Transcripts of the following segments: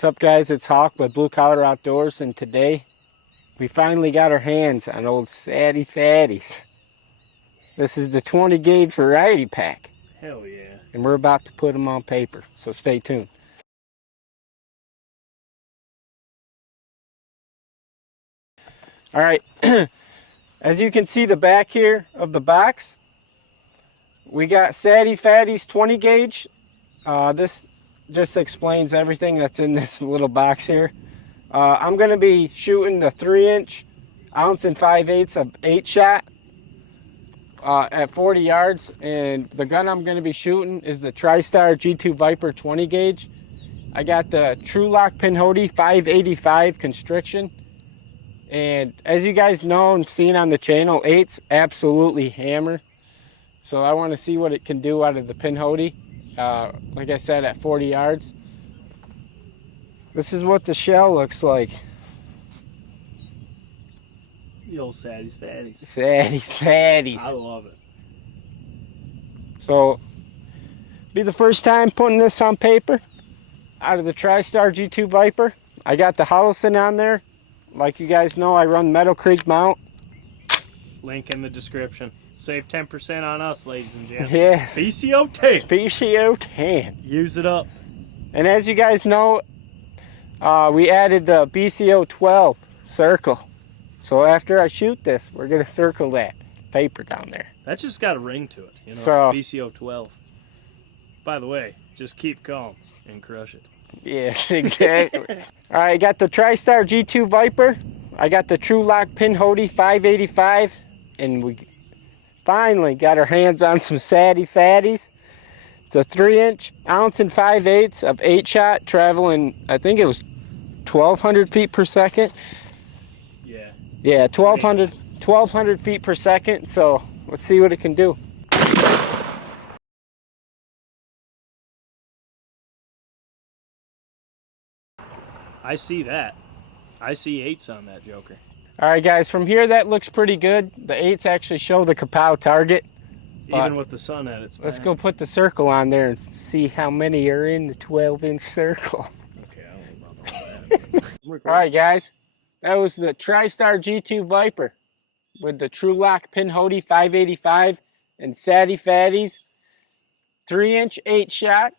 What's up, guys? It's Hawk with Blue Collar Outdoors, and today we finally got our hands on old Satty Fatties. This is the 20 gauge variety pack. Hell yeah. And we're about to put them on paper, so stay tuned. All right, as you can see the back here of the box, we got Satty Fatties 20 gauge. This just explains everything that's in this little box here. I'm going to be shooting the 3-inch ounce and 5/8 of 8-shot at 40 yards, and the gun I'm going to be shooting is the TriStar G2 Viper 20 gauge. I got the trulock pinhoti 585 constriction, and as you guys know and seen on the channel, 8s absolutely hammer. So I want to see what it can do out of the pinhoti. Like I said, at 40 yards. This is what the shell looks like. The old Satties Fatties. Satties Fatties. I love it. So, be the first time putting this on paper out of the TriStar G2 Viper. I got the Hollison on there. Like you guys know, I run Meadow Creek mount. Link in the description. Save 10% on us, ladies and gentlemen. Yes. BCO 10. BCO 10. Use it up. And as you guys know, we added the BCO 12 circle. So after I shoot this, we're going to circle that paper down there. That just got a ring to it. You know, so, BCO 12. By the way, just keep calm and crush it. Yeah, exactly. All right, I got the TriStar G2 Viper. I got the trulock pinhoti 585. And we finally got our hands on some Satty Fatties. It's a 3-inch ounce and 5/8 of 8-shot, traveling, I think it was 1,200 feet per second. Yeah, 1,200 feet per second. So let's see what it can do. I see that. I see 8s on that joker. All right, guys, from here that looks pretty good. The 8s actually show the kapow target. Even with the sun at its back. Let's go put the circle on there and see how many are in the 12-inch circle. Okay, I don't know about that. All right, guys. That was the TriStar G2 Viper with the trulock pinhoti 585 and Satty Fatties 3-inch 8-shot,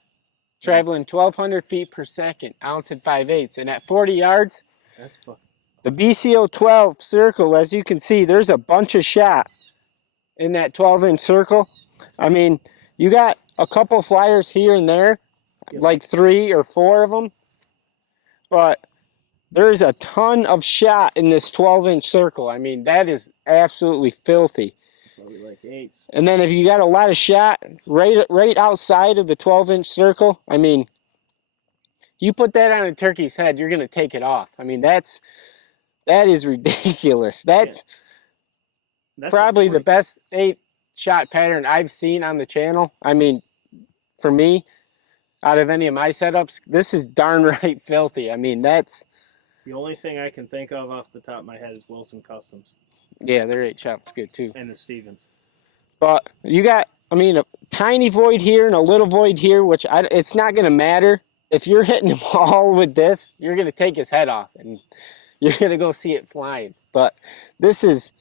traveling 1,200 feet per second, ounce and 5/8. And at 40 yards, that's fun. The BCO 12 circle, as you can see, there's a bunch of shot in that 12-inch circle. I mean, you got a couple flyers here and there, like 3 or 4 of them, but there's a ton of shot in this 12-inch circle. I mean, that is absolutely filthy. That's why we like 8s. And then if you got a lot of shot right outside of the 12-inch circle, I mean, you put that on a turkey's head, you're going to take it off. I mean, that is ridiculous. That's probably the best 8-shot pattern I've seen on the channel. I mean, for me, out of any of my setups, this is darn right filthy. I mean, that's... The only thing I can think of off the top of my head is Wilson Customs. Yeah, their 8-shot's good too. And the Stevens. But you got, I mean, a tiny void here and a little void here, which it's not going to matter. If you're hitting him all with this, you're going to take his head off and you're going to go see it flying. But this is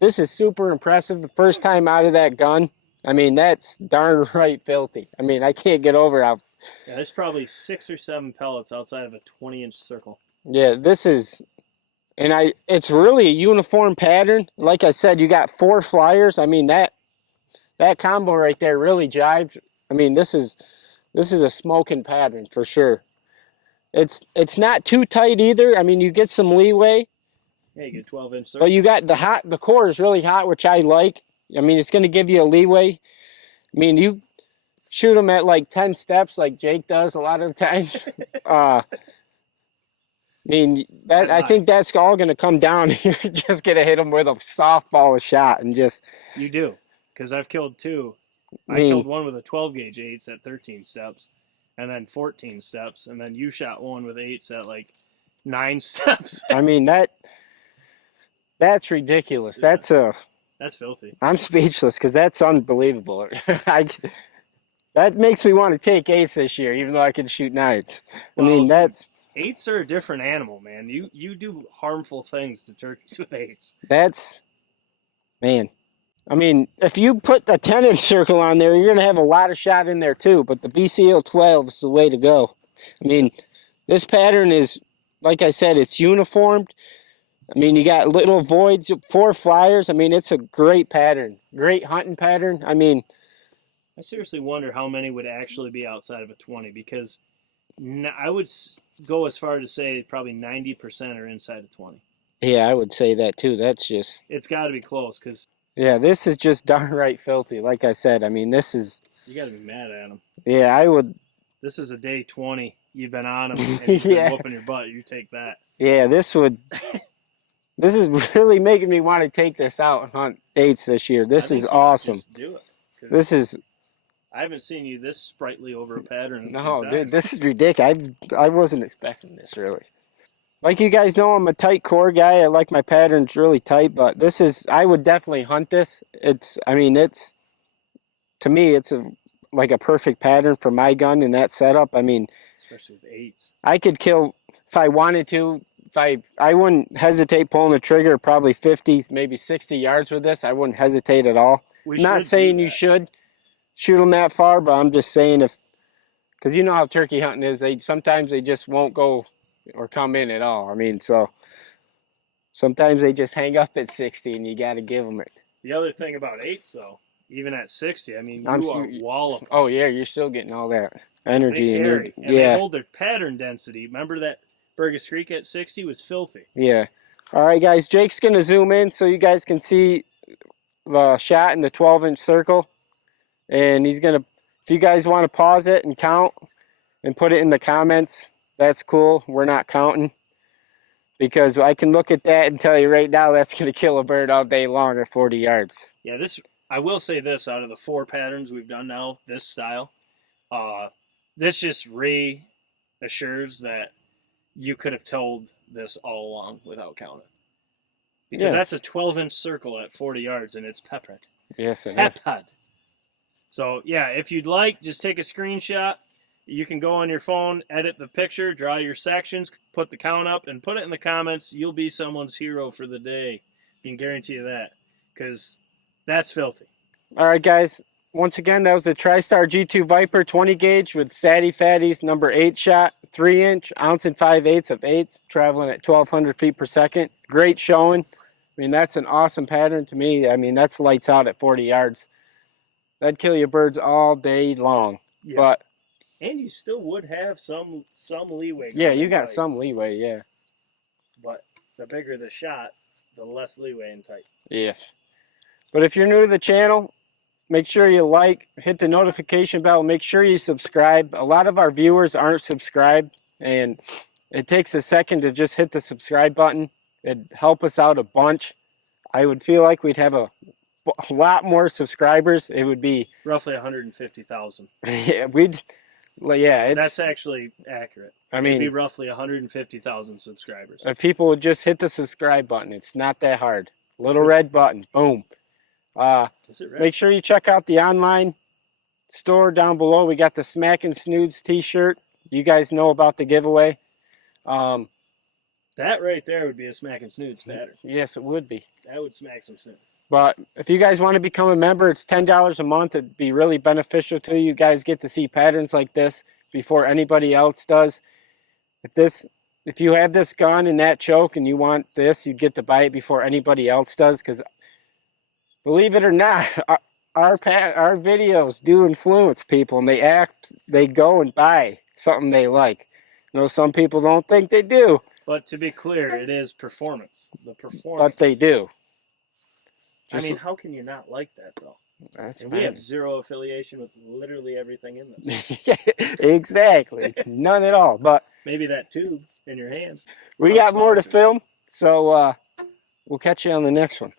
super impressive. The first time out of that gun, I mean, that's darn right filthy. I mean, I can't get over how... Yeah, there's probably 6 or 7 pellets outside of a 20-inch circle. Yeah, this is... And it's really a uniform pattern. Like I said, you got 4 flyers. I mean, that combo right there really jived. I mean, this is a smoking pattern for sure. It's not too tight either. I mean, you get some leeway. Yeah, you get 12-inch circle. But you got the core is really hot, which I like. I mean, it's going to give you a leeway. I mean, you shoot them at like 10 steps like Jake does a lot of the times. I mean, I think that's all going to come down. You're just going to hit them with a softball of shot and just... You do, because I've killed 2. I killed one with a 12-gauge 8s at 13 steps, and then 14 steps, and then you shot one with 8s at like 9 steps. I mean, that's ridiculous. Yeah. That's filthy. I'm speechless because that's unbelievable. That makes me want to take ace this year, even though I can shoot nights. I mean, that's... 8s are a different animal, man. You do harmful things to turkeys with 8s. That's, man. I mean, if you put the 10-inch circle on there, you're going to have a lot of shot in there too, but the BCO 12 is the way to go. I mean, this pattern is, like I said, it's uniformed. I mean, you got little voids, 4 flyers. I mean, it's a great pattern. Great hunting pattern. I mean, I seriously wonder how many would actually be outside of a 20, because I would go as far to say probably 90% are inside of 20. yeah, I would say that too. That's just... It's got to be close, because... Yeah, this is just downright filthy. Like I said, I mean, this is... You got to be mad at them. Yeah, I would... This is a day 20. You've been on them, and you've been whooping your butt. You take that. Yeah, this would... This is really making me want to take this out and hunt 8s this year. This is awesome. Just do it. This is... I haven't seen you this sprightly over a pattern. No, dude, this is ridiculous. I wasn't expecting this, really. Like you guys know, I'm a tight core guy. I like my patterns really tight, but this is... I would definitely hunt this. It's... I mean, it's... To me, it's like a perfect pattern for my gun in that setup. I mean... Especially with 8s. I could kill, if I wanted to... I wouldn't hesitate pulling the trigger probably 50, maybe 60 yards with this. I wouldn't hesitate at all. Not saying you should shoot them that far, but I'm just saying if, because you know how turkey hunting is, sometimes they just won't go or come in at all. I mean, so sometimes they just hang up at 60 and you got to give them it. The other thing about 8s though, even at 60, I mean, you are walloping. Oh yeah, you're still getting all that energy in there. And they hold their pattern density. Remember that Burgess Creek at 60 was filthy. Yeah. All right, guys. Jake's going to zoom in so you guys can see the shot in the 12-inch circle. And he's going to, if you guys want to pause it and count and put it in the comments, that's cool. We're not counting. Because I can look at that and tell you right now that's going to kill a bird all day long at 40 yards. Yeah, I will say this, out of the 4 patterns we've done now, this style, this just reassures that you could have told this all along without counting. Because that's a 12-inch circle at 40 yards, and it's peppered. Yes, it is. Peppered. So, yeah, if you'd like, just take a screenshot. You can go on your phone, edit the picture, draw your sections, put the count up, and put it in the comments. You'll be someone's hero for the day. I can guarantee you that, because that's filthy. All right, guys. Once again, that was the TriStar G2 Viper 20 gauge with Satty Fatties number 8 shot, 3-inch, ounce and 5/8 of 8s, traveling at 1,200 feet per second. Great showing. I mean, that's an awesome pattern to me. I mean, that's lights out at 40 yards. That'd kill your birds all day long. Yeah. But and you still would have some leeway. Yeah, you got some leeway, yeah. But the bigger the shot, the less leeway in tight. Yes. But if you're new to the channel, make sure you like, hit the notification bell, make sure you subscribe. A lot of our viewers aren't subscribed, and it takes a second to just hit the subscribe button. It'd help us out a bunch. I would feel like we'd have a lot more subscribers. It would be roughly 150,000. Yeah, that's actually accurate. I mean, it'd be roughly 150,000 subscribers. If people would just hit the subscribe button, it's not that hard. Little red button, boom. Make sure you check out the online store down below. We got the Smackin' Snoods t-shirt. You guys know about the giveaway. That right there would be a Smackin' Snoods pattern. Yes, it would be. That would smack some snoods. But if you guys want to become a member, it's $10 a month. It'd be really beneficial to you. You guys get to see patterns like this before anybody else does. If you have this gun and that choke and you want this, you get to buy it before anybody else does. Because believe it or not, our videos do influence people, and they go and buy something they like. You know, some people don't think they do. But to be clear, it is performance. The performance. But they do. I mean, how can you not like that, though? And we have zero affiliation with literally everything in this. Yeah, exactly. None at all. But maybe that tube in your hand. We got more to film, so we'll catch you on the next one.